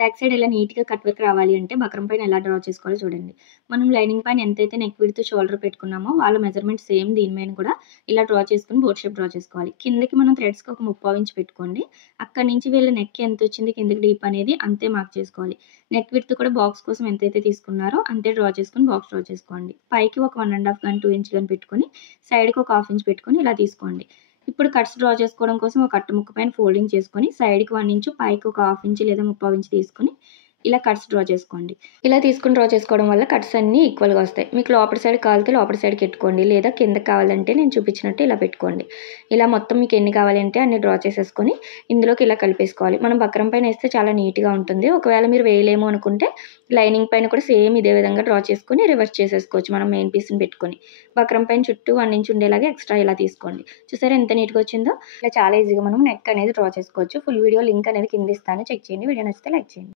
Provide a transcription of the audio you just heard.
Back side ఇలా నీట్‌గా cut work రావాలి అంటే బక్రమ్ పైన ఎలా డ్రా చేసుకోవాలో చూడండి. మనం లైనింగ్ పైన ఎంతైతే నెక్ విడ్త్, షోల్డర్ పెట్టుకున్నామో వాళ్ళ మెజర్‌మెంట్ సేమ్ దీని మీద కూడా ఇలా డ్రా చేసుకొని బోట్ షేప్ డ్రా చేసుకోవాలి. కిందకి మనం థ్రెడ్స్‌కి ఒక 3/4 ఇంచ్ పెట్టుకోండి. అక్కడి నుంచి వీళ్ళ నెక్ ఎంతొచ్చింది కిందకి డీప్ అనేది అంతే మార్క్ చేసుకోవాలి. నెక్ విడ్త్ కూడా బాక్స్ కోసం ఎంతైతే తీసుకున్నారో అంతే డ్రా చేసుకొని బాక్స్ డ్రా చేసుకోండి. పైకి ఒక 1 ½ గాని, 2 ఇంచ్ గాని పెట్టుకొని సైడ్‌కి ఒక 1/2 ఇంచ్ పెట్టుకొని ఇలా తీసుకోండి. ఇప్పుడు కట్స్ డ్రా చేసుకోవడం కోసం ఒక కట్టు ముక్క పైన ఫోల్డింగ్ చేసుకొని సైడ్‌కి 1 ఇంచు, పైకి ఒక 1/2 ఇంచ్ లేదా 3/4 ఇంచ్ తీసుకొని ఇలా కట్స్ డ్రా చేసుకోండి. ఇలా తీసుకొని డ్రా చేసుకోవడం వల్ల కట్స్ అన్నీ ఈక్వల్‌గా వస్తాయి. మీకు లోపటి సైడ్ కావాలితే లోపటి సైడ్‌కి ఎట్టుకోండి. లేదా కిందకి కావాలంటే నేను చూపించినట్టు ఇలా పెట్టుకోండి. ఇలా మొత్తం మీకు ఎన్ని కావాలంటే అన్ని డ్రా చేసేసుకొని ఇందులోకి ఇలా కలిపేసుకోవాలి. మనం బక్రమ్ పైన ఏస్తే చాలా నీట్‌గా ఉంటుంది. ఒకవేళ మీరు వేయలేము అనుకుంటే లైనింగ్ పైన కూడా సేమ్ ఇదే విధంగా డ్రా చేసుకొని రివర్స్ చేసేసుకోవచ్చు మనం మెయిన్ పీస్‌ని పెట్టుకొని. బక్రమ్ పైన చుట్టూ 1 ఇంచ్ ఉండేలాగా ఎక్స్‌ట్రా ఇలా తీసుకోండి. చూసారా ఎంత నీట్‌గా వచ్చిందో? ఇలా చాలా ఈజీగా మనం నెక్ అనేది డ్రా చేసుకోవచ్చు. ఫుల్ వీడియో లింక్ అనేది కింద ఇస్తాను. చెక్ చేయండి. వీడియో నచ్చితే లైక్ చేయండి.